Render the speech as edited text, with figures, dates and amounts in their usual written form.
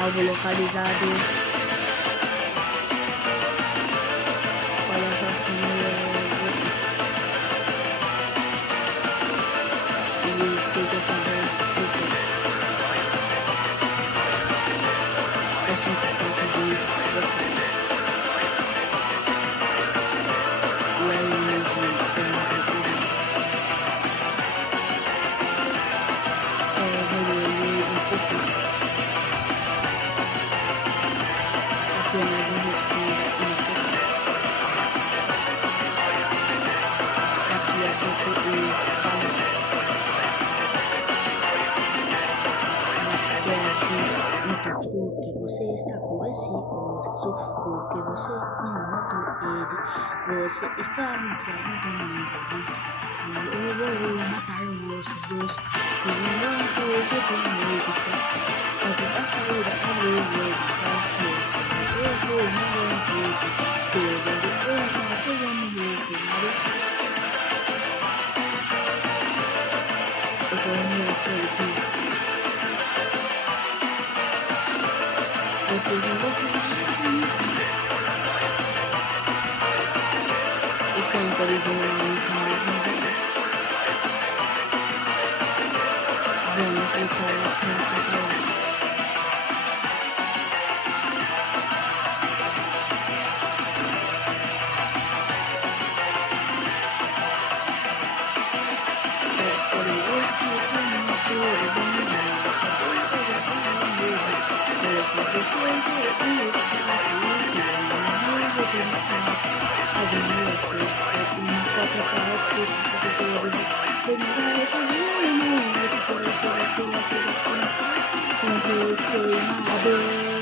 Alvo localizado. Coloca aqui e fica também. É sempre falta de você. E aí, meu apenas me responda uma pergunta. Aqui a pouco eu falo. É assim, então por que você está com esse urso? Porque você não matou ele. Você está me trazendo medo. Eu vou matar vocês dois. Se não for, eu tenho medo. Antes da saída, eu vou matar vocês. Eu vou matar vocês. Eu sou um filho aqui. Vocês não vão fazer isso é inteligente. Vamos voltar a Thank you.